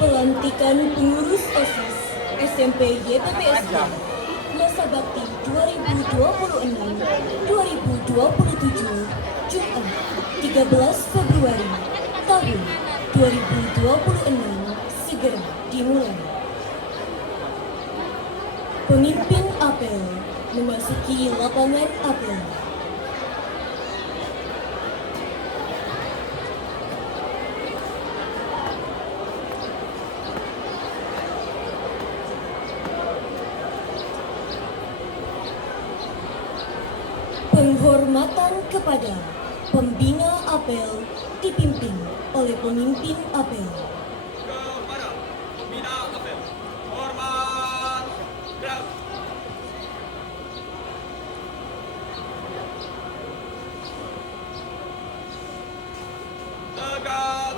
Pelantikan pengurus OSIS SMP YPPSD masa bakti 2026-2027 Jumat 13 Februari tahun 2026 segera dimulai. Pemimpin apel memasuki lapangan apel. Penghormatan kepada pembina apel dipimpin oleh pemimpin apel. Kepada pembina apel, hormat, gerak. Tegak,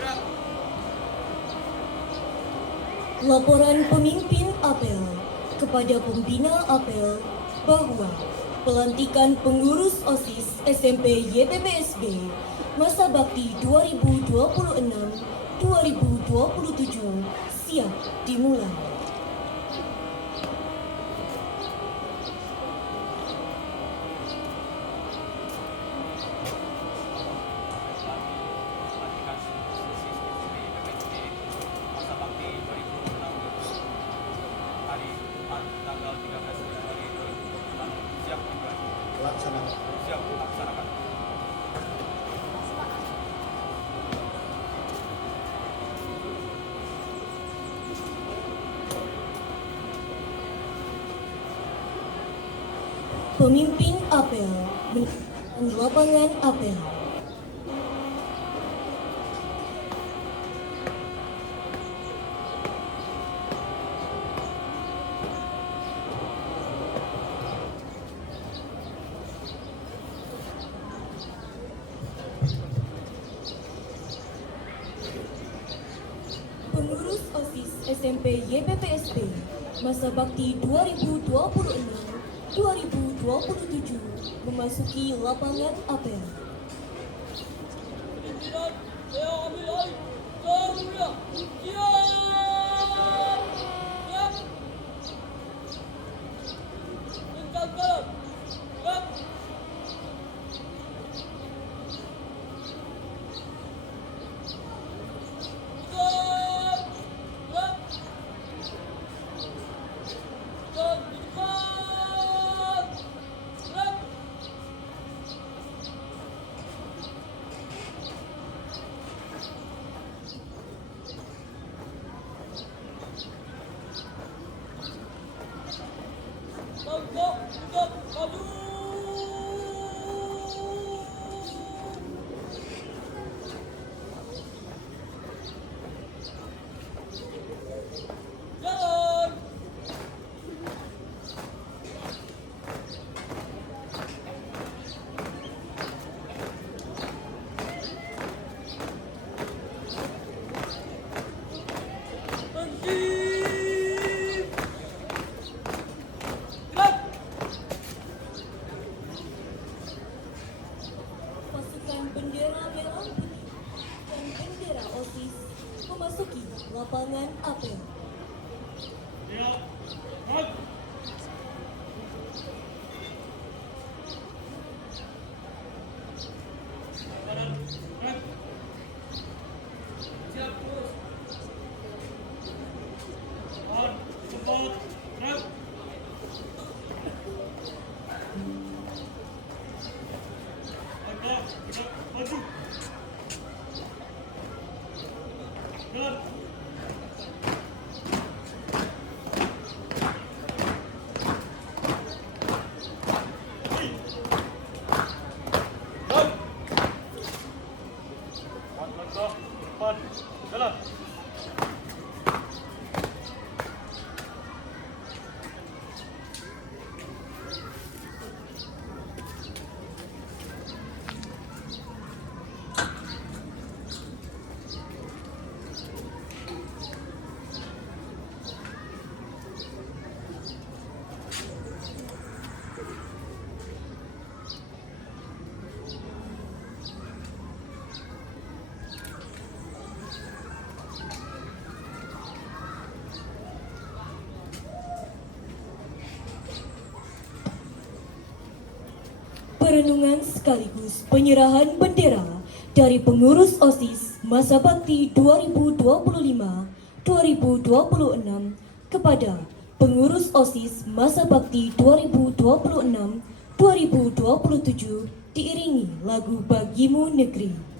gerak. Laporan pemimpin apel kepada pembina apel bahwa pelantikan pengurus OSIS SMP YPPSB masa bakti 2026-2027 siap dimulai. Masa bakti 2026 hari Jumat tanggal 13 Februari 2026 siap dimulai. Siap laksanakan. Pemimpin apel menentukan lapangan apel. Pengurus OSIS SMP YPPSB masa bakti 2026-2027 memasuki lapangan apel. Pimpinan, saya ambil alih. Semula, siap! Siap! Kencang kanan. Siap! Siap! Siap! Dan di depan! Siap! Bangkok, tegak, maju! Jalan! Berhenti! Gerak! Pasukan bendera merah putih dan bendera OSIS memasuki lapangan apel. Siap! Gerak! Kanan, gerak! Siap, terus! Depan, cepat, gerak! Tegak, gerak, maju! Gerak! Gerak! Langkah depan, jalan! sekaligus penyerahan bendera dari pengurus OSIS Masa Bakti 2025-2026 kepada pengurus OSIS Masa Bakti 2026-2027 diiringi lagu Bagimu Negeri.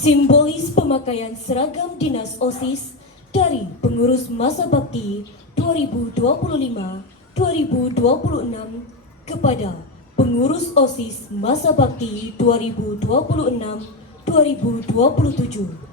Simbolis pemakaian seragam dinas OSIS dari pengurus Masa Bakti 2025-2026 kepada pengurus OSIS Masa Bakti 2026-2027.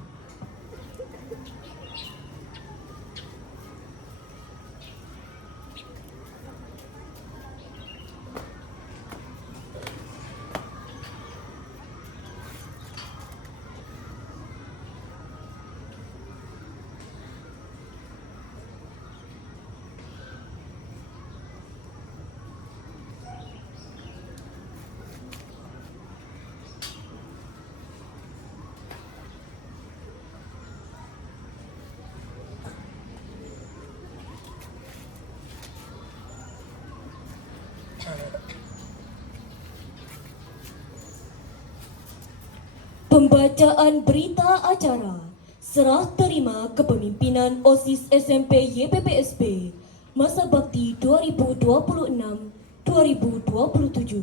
Pembacaan berita acara serah terima kepemimpinan OSIS SMP YPPSB Masa Bakti 2026-2027.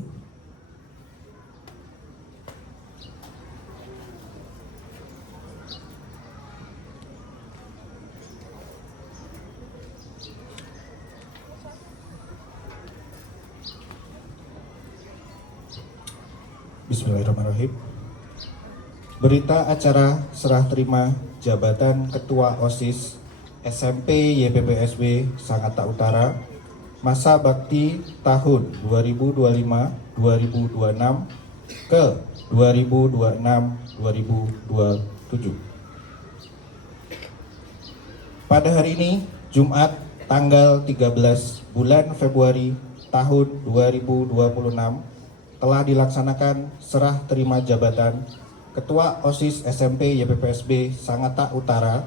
Bismillahirrahmanirrahim. Berita acara serah terima jabatan Ketua OSIS SMP YPPSB Sangatta Utara Masa Bakti tahun 2025-2026 ke 2026-2027. Pada hari ini, Jumat tanggal 13 bulan Februari tahun 2026 telah dilaksanakan serah terima jabatan Ketua OSIS SMP YPPSB Sangatta Utara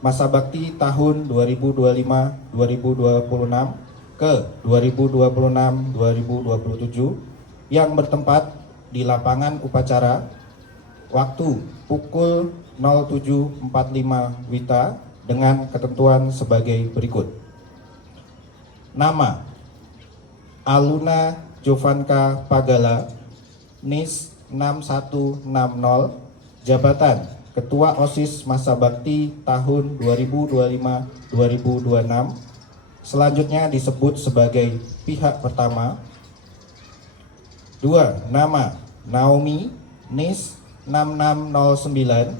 Masa Bakti tahun 2025-2026 ke 2026-2027 yang bertempat di lapangan upacara waktu pukul 07.45 WITA dengan ketentuan sebagai berikut. Nama: Aluna Jovanka Pagala, NIS 6160, jabatan Ketua OSIS Masa Bakti tahun 2025-2026, selanjutnya disebut sebagai pihak pertama. 2. Nama: Naomi, NIS 6609,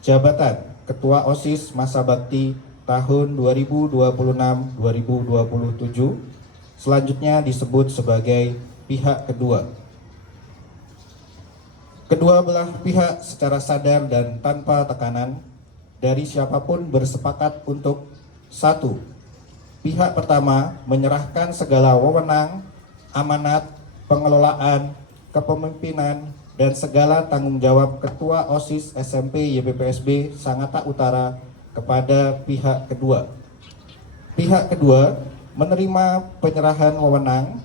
jabatan Ketua OSIS Masa Bakti tahun 2026-2027, selanjutnya disebut sebagai pihak kedua. Kedua belah pihak secara sadar dan tanpa tekanan dari siapapun bersepakat untuk 1. Pihak pertama menyerahkan segala wewenang, amanat, pengelolaan, kepemimpinan, dan segala tanggung jawab Ketua OSIS SMP YPPSB Sangatta Utara kepada pihak kedua. Pihak kedua menerima penyerahan wewenang,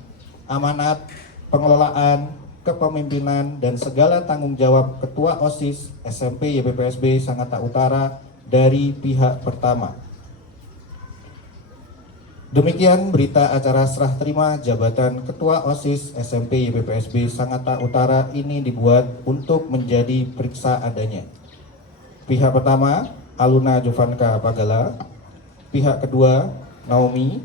amanat, pengelolaan, kepemimpinan, dan segala tanggung jawab Ketua OSIS SMP YPPSB Sangatta Utara dari pihak pertama. Demikian berita acara serah terima jabatan Ketua OSIS SMP YPPSB Sangatta Utara ini dibuat untuk menjadi periksa adanya. Pihak pertama, Aluna Jovanka Pagala. Pihak kedua, Naomi.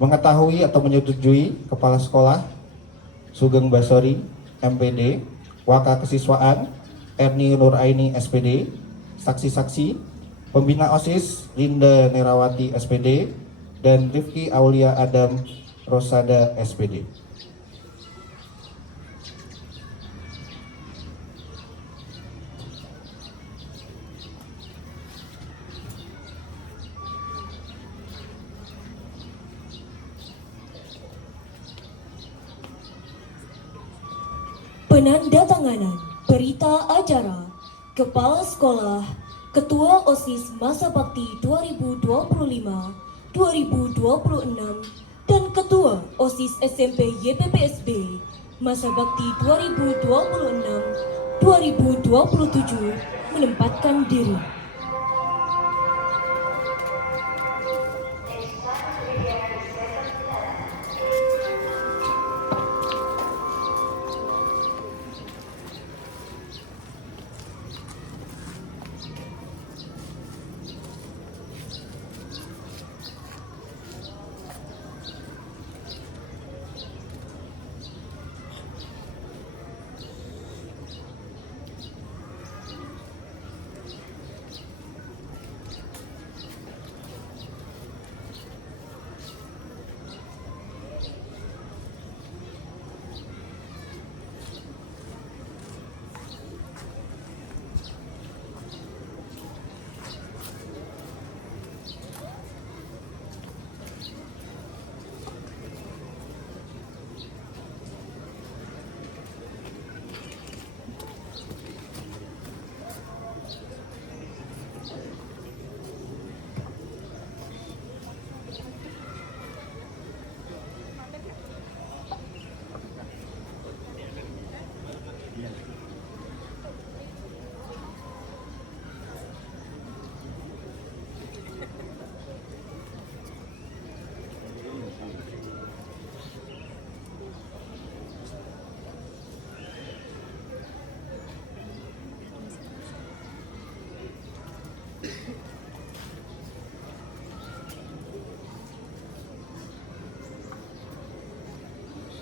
Mengetahui atau menyetujui Kepala Sekolah Sugeng Basori, MPD. Waka Kesiswaan, Erni Nuraini, SPD. Saksi-saksi, Pembina OSIS, Linda Nerawati, SPD. Dan Rifki Aulia Adam Rosada, SPD. Penandatanganan berita acara Kepala Sekolah Ketua OSIS Masa Bakti 2025-2026 dan Ketua OSIS SMP YPPSB Masa Bakti 2026-2027 menempatkan diri.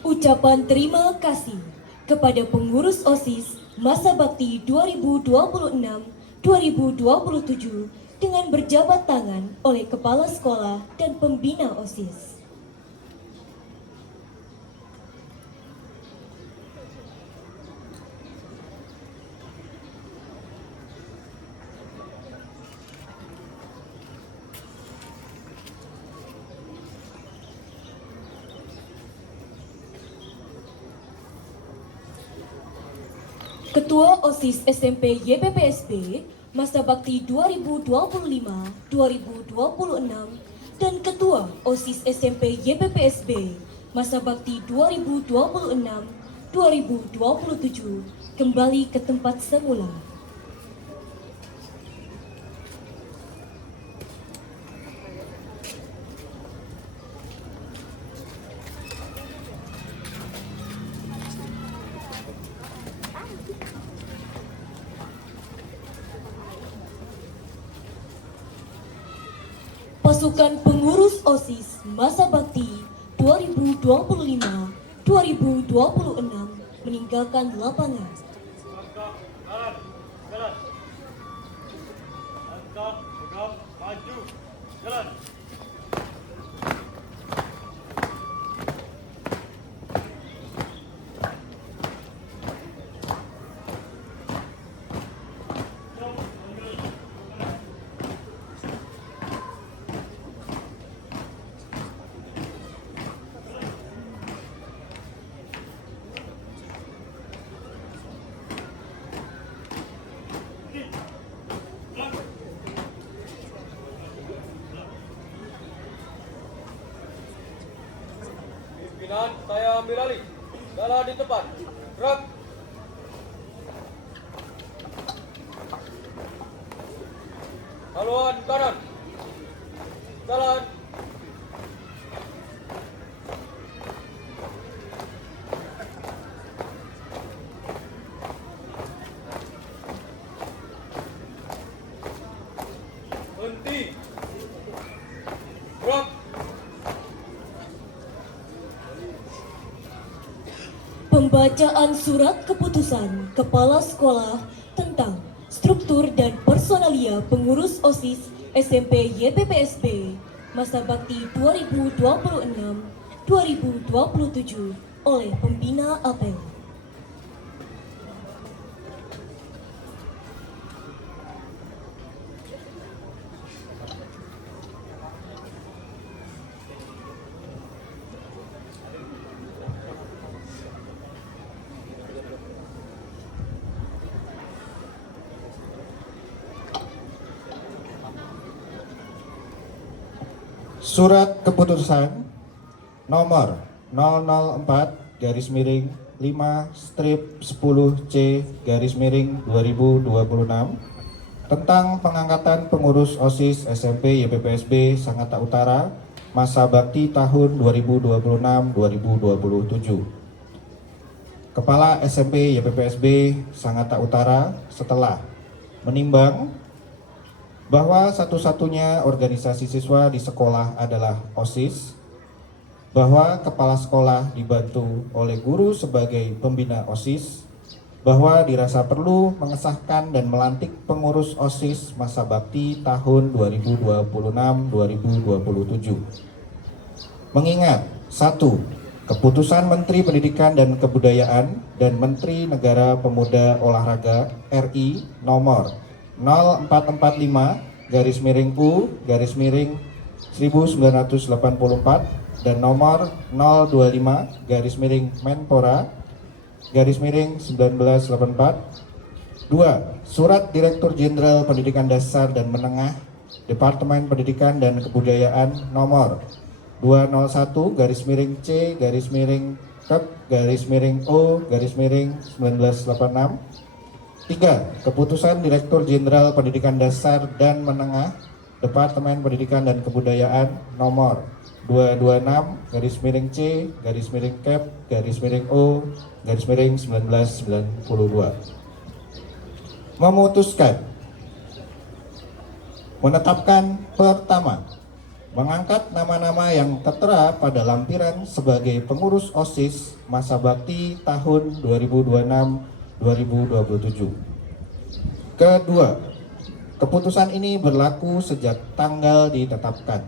Ucapan terima kasih kepada pengurus OSIS Masa Bakti 2026-2027 dengan berjabat tangan oleh Kepala Sekolah dan Pembina OSIS. Ketua OSIS SMP YPPSB Masa Bakti 2025-2026 dan Ketua OSIS SMP YPPSB Masa Bakti 2026-2027 kembali ke tempat semula. Pasukan pengurus OSIS Masa Bakti 2025-2026 meninggalkan lapangan. Langkah, jalan, jalan. Langkah, tegap, maju, jalan. Pimpinan, saya ambil alih. Jalan di tempat. Gerak. Haluan kanan. Jalan. Henti. Gerak. Pembacaan surat keputusan Kepala Sekolah tentang struktur dan personalia pengurus OSIS SMP YPPSB masa bakti 2026-2027 oleh Pembina Apel. Surat keputusan nomor 004 garis miring 5 strip 10 C garis miring 2026 tentang pengangkatan pengurus OSIS SMP YPPSB Sangatta Utara masa bakti tahun 2026-2027. Kepala SMP YPPSB Sangatta Utara setelah menimbang bahwa satu-satunya organisasi siswa di sekolah adalah OSIS, bahwa kepala sekolah dibantu oleh guru sebagai pembina OSIS, bahwa dirasa perlu mengesahkan dan melantik pengurus OSIS masa bakti tahun 2026-2027. Mengingat 1. Keputusan Menteri Pendidikan dan Kebudayaan dan Menteri Negara Pemuda Olahraga RI nomor 0445 garis miring U garis miring 1984 dan nomor 025 garis miring Menpora garis miring 1984. 2. Surat Direktur Jenderal Pendidikan Dasar dan Menengah Departemen Pendidikan dan Kebudayaan nomor 201 garis miring C garis miring Kep garis miring O garis miring 1986. 3. Keputusan Direktur Jenderal Pendidikan Dasar dan Menengah Departemen Pendidikan dan Kebudayaan nomor 226 garis miring C garis miring Kep garis miring O garis miring 1992 memutuskan menetapkan pertama mengangkat nama-nama yang tertera pada lampiran sebagai pengurus OSIS masa bakti tahun 2026-2027. Kedua, keputusan ini berlaku sejak tanggal ditetapkan.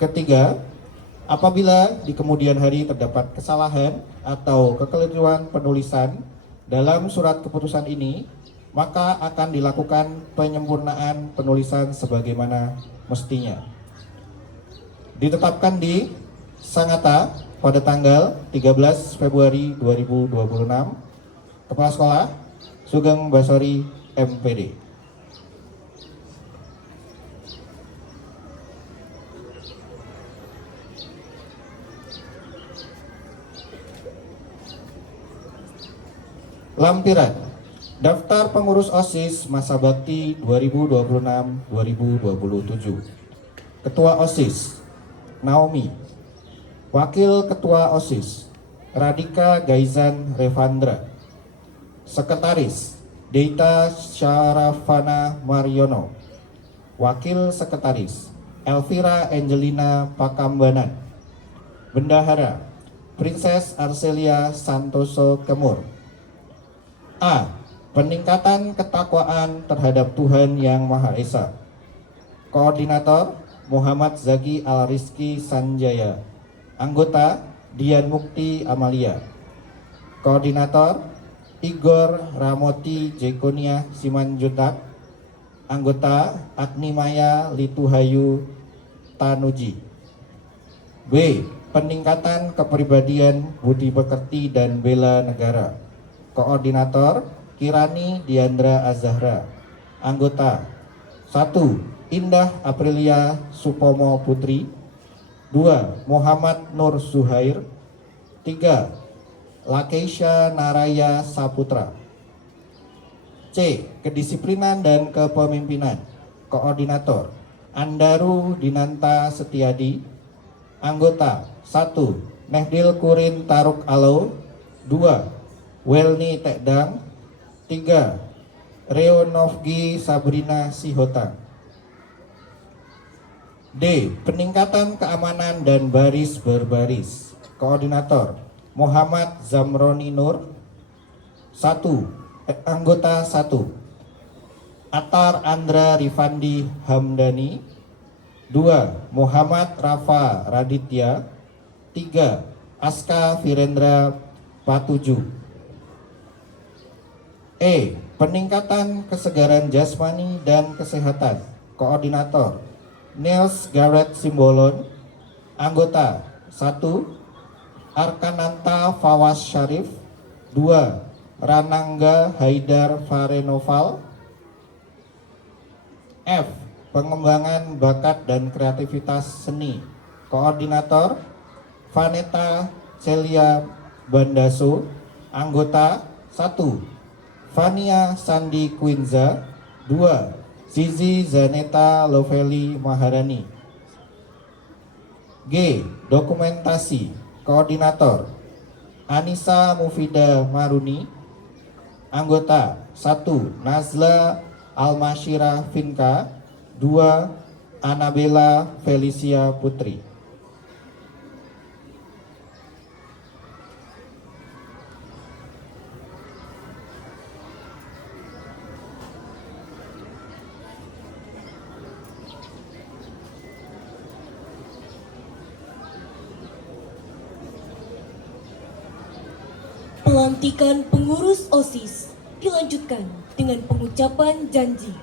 Ketiga, apabila di kemudian hari terdapat kesalahan atau kekeliruan penulisan dalam surat keputusan ini, maka akan dilakukan penyempurnaan penulisan sebagaimana mestinya. Ditetapkan di Sangatta pada tanggal 13 Februari 2026. Kepala Sekolah Sugeng Basori MPD. Lampiran Daftar Pengurus OSIS Masa Bakti 2026-2027. Ketua OSIS Naomi. Wakil Ketua OSIS Radika Gaizan Revandra. Sekretaris Deita Syarafana Mariono. Wakil Sekretaris Elvira Angelina Pakambanan. Bendahara Princess Arcelia Santoso Kemur. A. Peningkatan ketakwaan terhadap Tuhan Yang Maha Esa. Koordinator Muhammad Zaki Al-Rizki Sanjaya. Anggota Dian Mukti Amalia. Koordinator Igor Ramoti Jekonia Simanjuntak. Anggota Agnimaya Lituhayu Tanuji. B. Peningkatan kepribadian, budi pekerti dan bela negara. Koordinator Kirani Diandra Azahra. Anggota 1. Indah Aprilia Supomo Putri. 2. Muhammad Nur Zuhair. 3. Lakeisha Naraya Saputra. C. Kedisiplinan dan Kepemimpinan. Koordinator Andaru Dinanta Setiadi. Anggota 1. Nehdil Kurin Taruk Alo. 2. Welni Tekdang. 3. Reonovgi Sabrina Sihota. D. Peningkatan keamanan dan baris berbaris. Koordinator Muhammad Zamroni Nur. 1. Anggota 1. Atar Andra Rifandi Hamdani. 2. Muhammad Rafa Raditya. 3. Aska Virendra Patuju. E. Peningkatan kesegaran jasmani dan kesehatan. Koordinator Niels Garrett Simbolon. Anggota 1. Arkananta Fawaz Syarif. 2. Ranangga Haidar Farenoval. F. Pengembangan bakat dan kreativitas seni. Koordinator Vaneta Celia Bandaso. Anggota 1. Fania Sandi Quinza. 2. Zizi Zaneta Loveli Maharani. G. Dokumentasi. Koordinator Anissa Mufida Maruni. Anggota 1. Nazla Almasyira Finka. 2. Anabella Felicia Putri. Pelantikan pengurus OSIS dilanjutkan dengan pengucapan janji.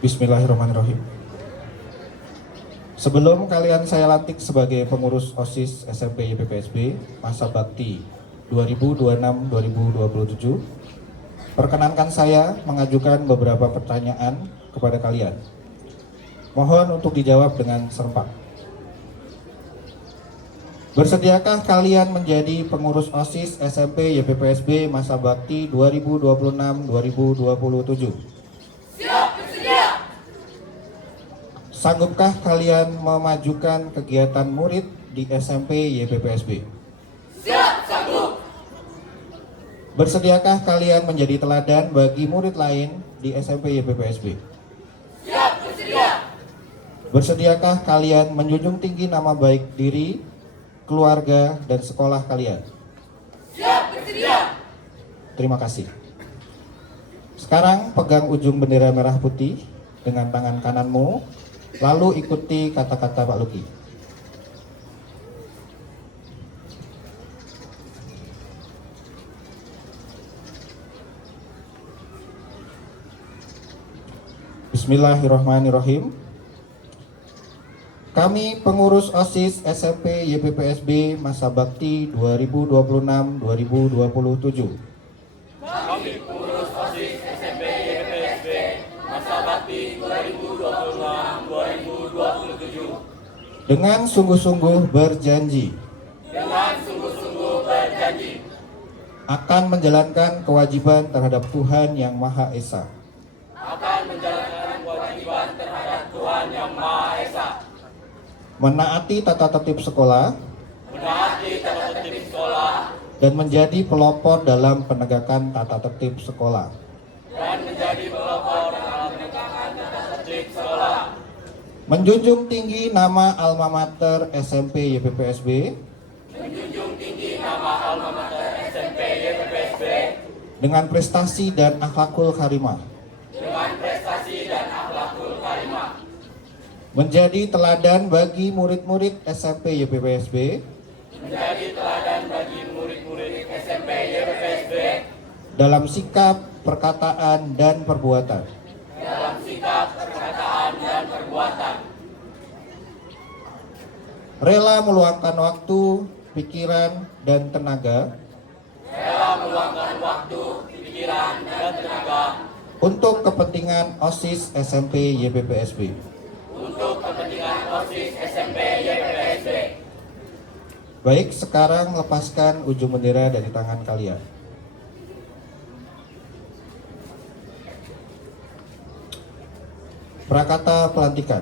Bismillahirrahmanirrahim. Sebelum kalian saya lantik sebagai pengurus OSIS SMP YPPSB masa bakti 2026-2027, perkenankan saya mengajukan beberapa pertanyaan kepada kalian. Mohon untuk dijawab dengan serempak. Bersediakah kalian menjadi pengurus OSIS SMP YPPSB masa bakti 2026-2027? Sanggupkah kalian memajukan kegiatan murid di SMP YPPSB? Siap, sanggup. Bersediakah kalian menjadi teladan bagi murid lain di SMP YPPSB? Siap, bersedia. Bersediakah kalian menjunjung tinggi nama baik diri, keluarga, dan sekolah kalian? Siap, bersedia. Terima kasih. Sekarang pegang ujung bendera merah putih dengan tangan kananmu. Lalu ikuti kata-kata Pak Luki. Bismillahirrahmanirrahim. Kami pengurus OSIS SMP YPPSB masa bakti 2026-2027. Kami pengurus OSIS SMP YPPSB masa bakti 2026-2027. Dengan sungguh-sungguh berjanji akan menjalankan kewajiban terhadap Tuhan Yang Maha Esa. Menaati tata tertib sekolah. Dan menjadi pelopor dalam penegakan tata tertib sekolah. Menjunjung tinggi nama alma mater SMP YPPSB. Dengan prestasi dan akhlakul karimah. Menjadi teladan bagi murid-murid SMP YPPSB. Dalam sikap, perkataan, dan perbuatan. rela meluangkan waktu, pikiran, dan tenaga untuk kepentingan OSIS SMP YPPSB. Baik, sekarang lepaskan ujung bendera dari tangan kalian. Prakata pelantikan.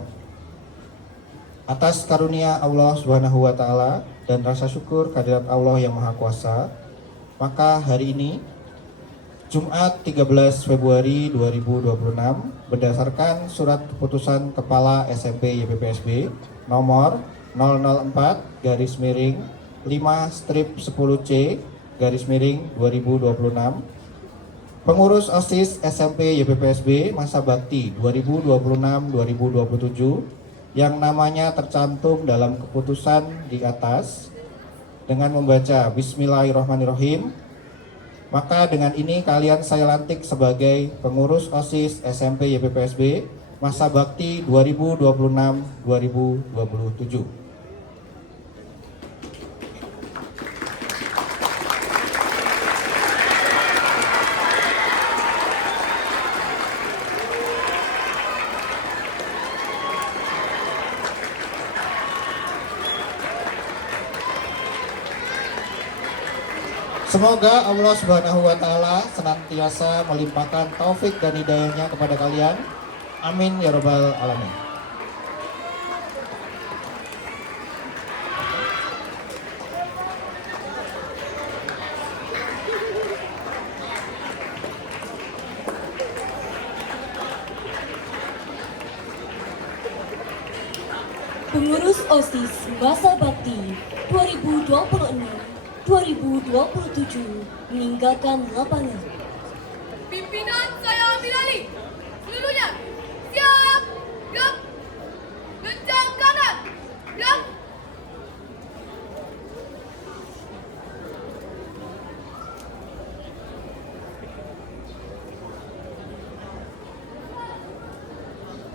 Atas karunia Allah Subhanahu wa taala dan rasa syukur kehadirat Allah yang Maha Kuasa, maka hari ini Jumat 13 Februari 2026 berdasarkan surat keputusan Kepala SMP YPPSB nomor 004-5/10C-2026, pengurus OSIS SMP YPPSB masa bakti 2026-2027 yang namanya tercantum dalam keputusan di atas dengan membaca Bismillahirrahmanirrahim, maka dengan ini kalian saya lantik sebagai pengurus OSIS SMP YPPSB masa bakti 2026-2027. Semoga Allah Subhanahu wa taala senantiasa melimpahkan taufik dan hidayahnya kepada kalian. Amin ya rabbal alamin. Pengurus OSIS masa bakti 2026-2027 meninggalkan lapangan. Pimpinan saya ambil alih. Seluruhnya siap. Gerak. Kencang kanan. Gerak.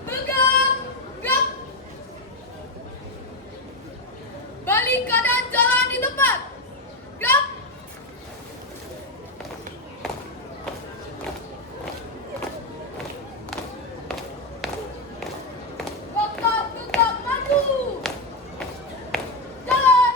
Tegak. Gerak. Balik keadaan jalan di tempat. Gerak. Tegak maju. Jalan.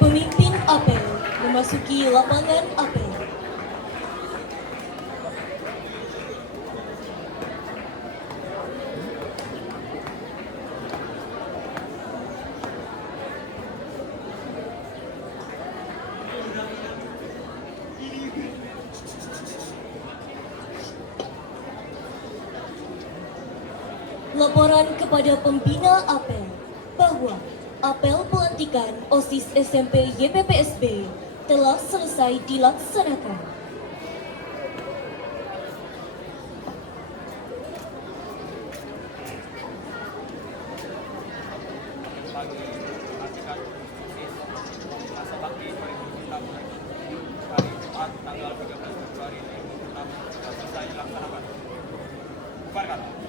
Pemimpin apel memasuki lapangan apel. Laporan kepada pembina apel bahwa apel pelantikan OSIS SMP YPPSB telah selesai dilaksanakan. Bagi pelantikan OSIS masa bakti 2026 hari Jumat tanggal 13 Februari 2026 selesai dilaksanakan. Bubarkan.